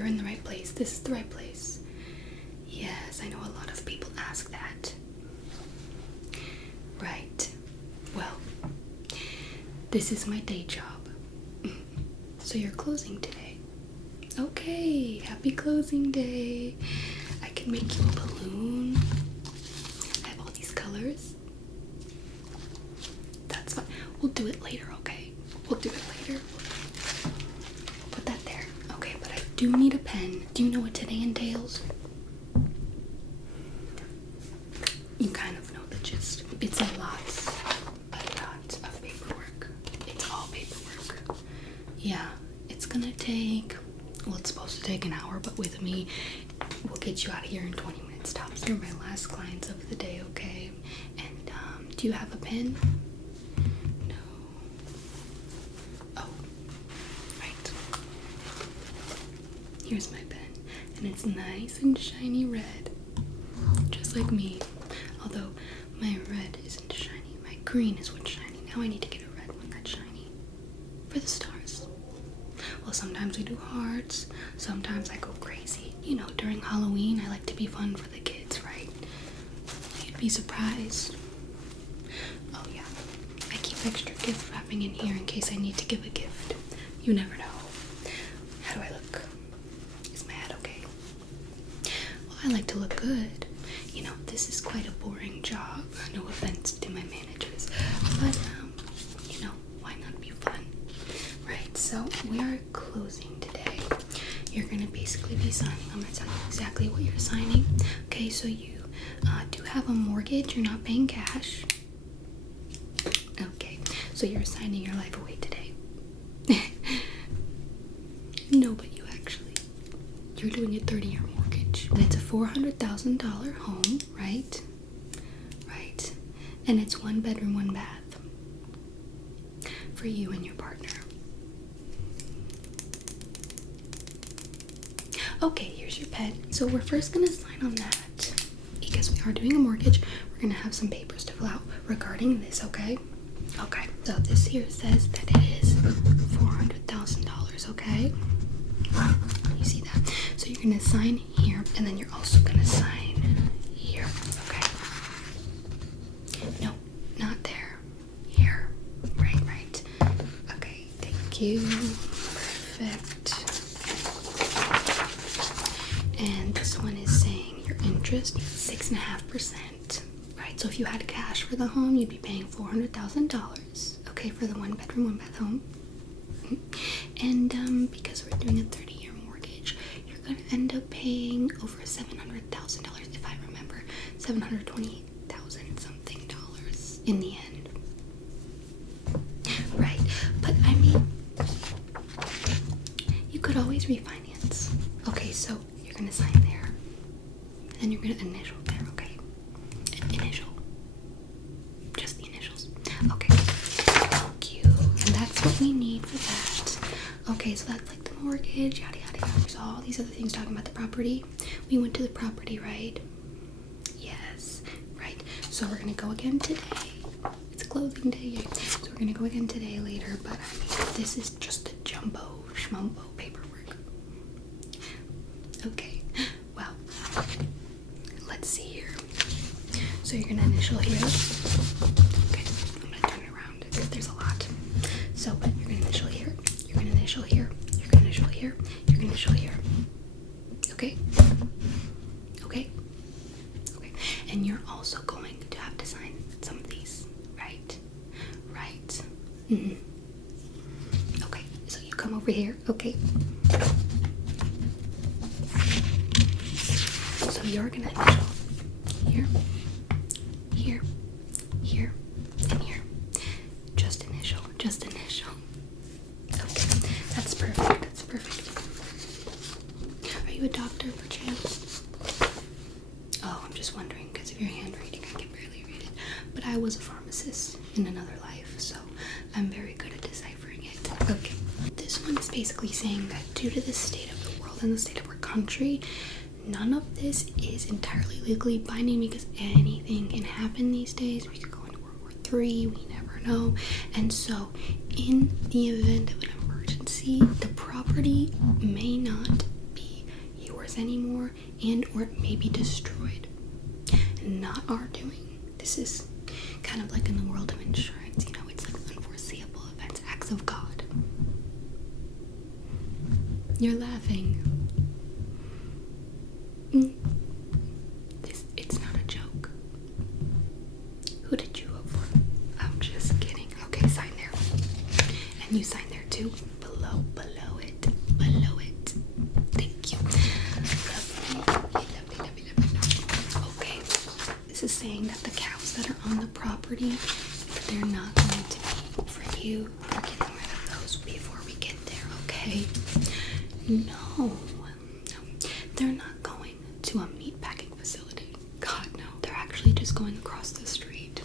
you're in the right place. This is the right place. Yes, I know a lot of people ask that. Right. Well, this is my day job. So you're closing today. Okay, happy closing day. I can make you a balloon. I have all these colors. That's fine. We'll do it later, okay? We'll do it later. Put that there. Okay, but I do need a pen. Do you know what today entails? You kind of know the gist. It's a lot of paperwork. It's all paperwork. Yeah, it's gonna take, well, it's supposed to take an hour, but with me, we'll get you out of here in 20 minutes tops. You're my last clients of the day, okay? And, do you have a pen? No. Oh, right. Here's my pen, and it's nice and shiny red, just like me. Although my red isn't shiny, my green is what's shiny. Now I need to get a red one that's shiny for the stars. Well, sometimes we do hearts, sometimes I go crazy. You know, during Halloween, I like to be fun for the kids, right? You'd be surprised. Oh yeah, I keep extra gift wrapping in here in case I need to give a gift. You never know. How do I look? Is my hat okay? Well, I like to look good. You know, this is quite a boring job. No offense to my managers, but you know, why not be fun, right? So we are closing today. You're gonna basically be signing. I'm gonna tell you exactly what you're signing. Okay, so you do have a mortgage. You're not paying cash. Okay, so you're signing your life away today. No, but you actually, you're doing a 30-year mortgage. And it's a $400,000 home, right? Right. And it's 1 bedroom, 1 bath. For you and your partner. Okay, here's your pen. So we're first gonna sign on that. Because we are doing a mortgage, we're gonna have some papers to fill out regarding this, okay? Okay, so this here says that it is $400,000, okay? You see that? So you're gonna sign here, and then you're also gonna sign here, okay? No, not there. Here. Right. Okay, thank you. Perfect. And this one is saying your interest 6.5%. Right, so if you had cash for the home, you'd be paying $400,000. Okay, for the 1 bedroom, 1 bath home. And because we're doing a 30-year mortgage, you're gonna end up paying over $700,000, if I remember, $728,000 something dollars in the end. Right, but I mean, you could always refinance. Okay, so you're gonna sign there, and you're gonna initial there. Okay, initial, just the initials. Okay, thank you, and that's what we need for that. Okay, so that's like the mortgage, yada yada yada. There's all these other things talking about the property. We went to the property, right? Yes, right. So we're gonna go again today. It's closing day, yay. So we're gonna go again today later, but I mean, this is just the jumbo schmumbo paperwork. Okay, well, let's see here. So you're gonna initial here. Okay, I'm gonna turn it around because there's a lot. So you're gonna initial here, you're gonna initial here, you're gonna initial here, you're gonna initial here. Okay? Okay? Okay. And you're also going to have to sign some of these, right? Right. Okay, so you come over here, okay? So you're gonna initial here, here, here, and here. Just initial, just initial. Okay, that's perfect, that's perfect. Are you a doctor, perchance? Oh, I'm just wondering, because of your handwriting, I can barely read it. But I was a pharmacist in another life, so I'm very good at deciphering it. Okay, this one is basically saying that due to the state of the world and the state of our country, none of this is entirely legally binding because anything can happen these days. We could go into World War III, we never know. And so, in the event of an emergency, the property may not be anymore, and or it may be destroyed. Not our doing. This is kind of like in the world of insurance, you know, it's like unforeseeable events, acts of God. You're laughing. It's not a joke. Who did you vote for? I'm just kidding. Okay, sign there. And you sign there too. Below it. Thank you. Lovely. Okay. This is saying that the cows that are on the property, they're not going to be for you. We're getting rid of those before we get there, okay? No. They're not going to a meat packing facility. God, no. They're actually just going across the street.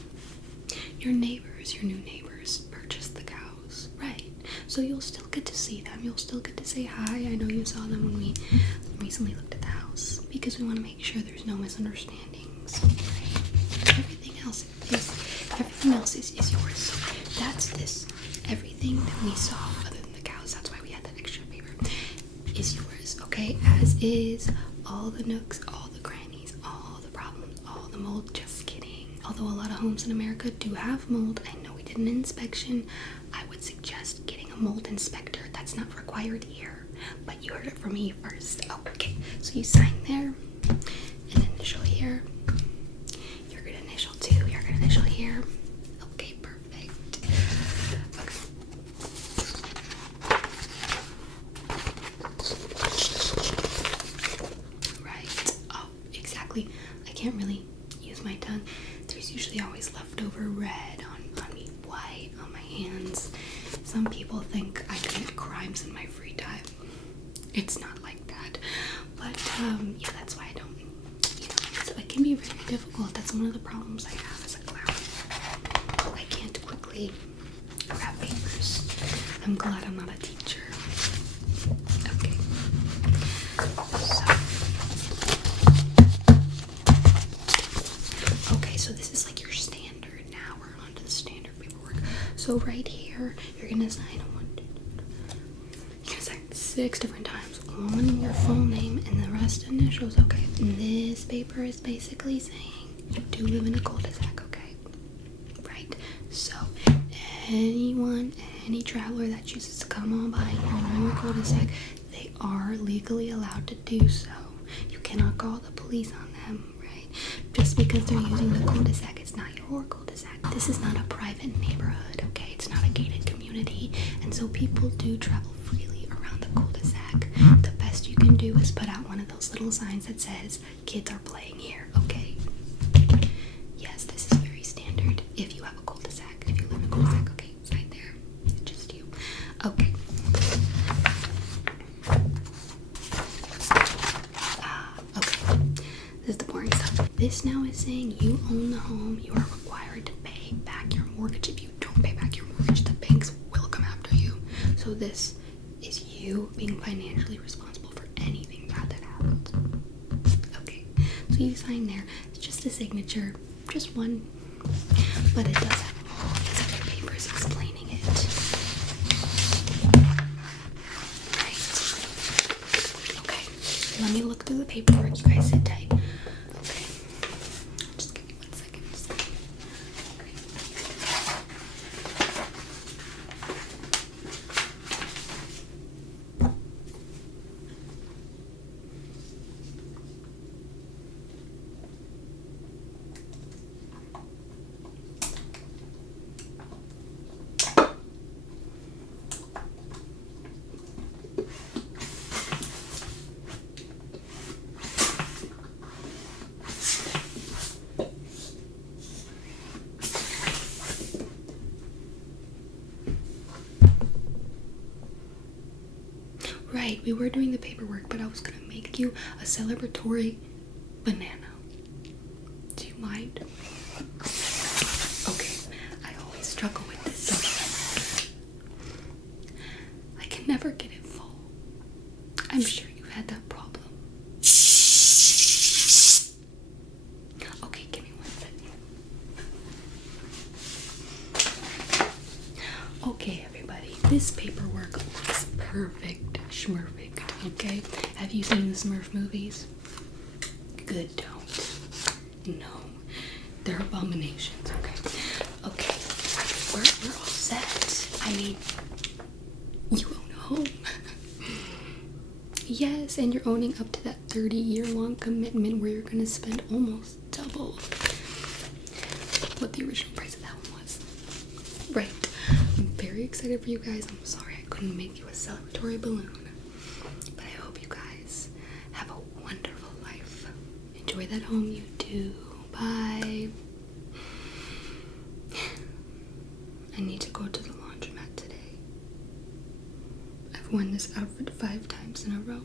Your neighbors, your new neighbors, purchased the cows, right? So you'll still get to see them. You'll still get to say hi. I know you saw them when we recently looked at the house because we want to make sure there's no misunderstandings, right? Everything else is yours. So that's this. Everything that we saw other than the cows, that's why we had that extra paper, is yours, okay? As is all the nooks, all the crannies, all the problems, all the mold. Just kidding. Although a lot of homes in America do have mold, I know we did an inspection. I would suggest getting a mold inspector. That's not required here, but you heard it from me first. Okay, so you sign there, and initial here. You're gonna initial too. You're gonna initial here. Okay, perfect. Okay. Right. Oh, exactly. I can't really use my tongue. There's usually always leftover red on me, white on my hands. Some people think I commit crimes in my free time. It's not like that. But yeah, that's why I don't, you know, so it can be very difficult. That's one of the problems I have as a clown. I can't quickly grab papers. I'm glad I'm not a teacher. Okay. So this is like your standard. Now we're on to the standard paperwork. So right here, you're gonna sign you're gonna sign 6 different times on your full name and the rest initials. Okay. And this paper is basically saying you do live in a cul-de-sac. Okay. Right. So any traveler that chooses to come on by here in your cul-de-sac, they are legally allowed to do so. You cannot call the police on them. Just because they're using the cul-de-sac, it's not your cul-de-sac. This is not a private neighborhood, okay? It's not a gated community, and so people do travel freely around the cul-de-sac. The best you can do is put out one of those little signs that says, kids are playing here, okay? Yes, this is very standard if you have a cul-de-sac. If you live in a cul-de-sac, okay, it's right there. It's just you. Okay. Okay. This is the boring stuff. This now is saying you own the home. You are required to pay back your mortgage. If you don't pay back your mortgage, the banks will come after you. So this is you being financially responsible for anything bad that happens. Okay, so you sign there. It's just a signature, just one, but it does have all these other papers explaining it. Right. Okay, let me look through the paperwork. You guys sit tight. Right, we were doing the paperwork, but I was gonna make you a celebratory banana. Do you mind? Okay, I always struggle with this. I can never get it full. I'm sure you've had that problem. Okay, give me 1 second. Okay, everybody, this paperwork looks perfect, schmerfect. Okay? Have you seen the Smurf movies? Good, don't. No. They're abominations, okay? Okay. We're all set. I mean, you own a home. Yes, and you're owning up to that 30-year-long commitment where you're gonna spend almost double what the original price of that one was. Right. I'm very excited for you guys. I'm sorry I couldn't make you a celebratory balloon. But I hope you guys have a wonderful life. Enjoy that home, you do. Bye. I need to go to the laundromat today. I've worn this outfit 5 times in a row.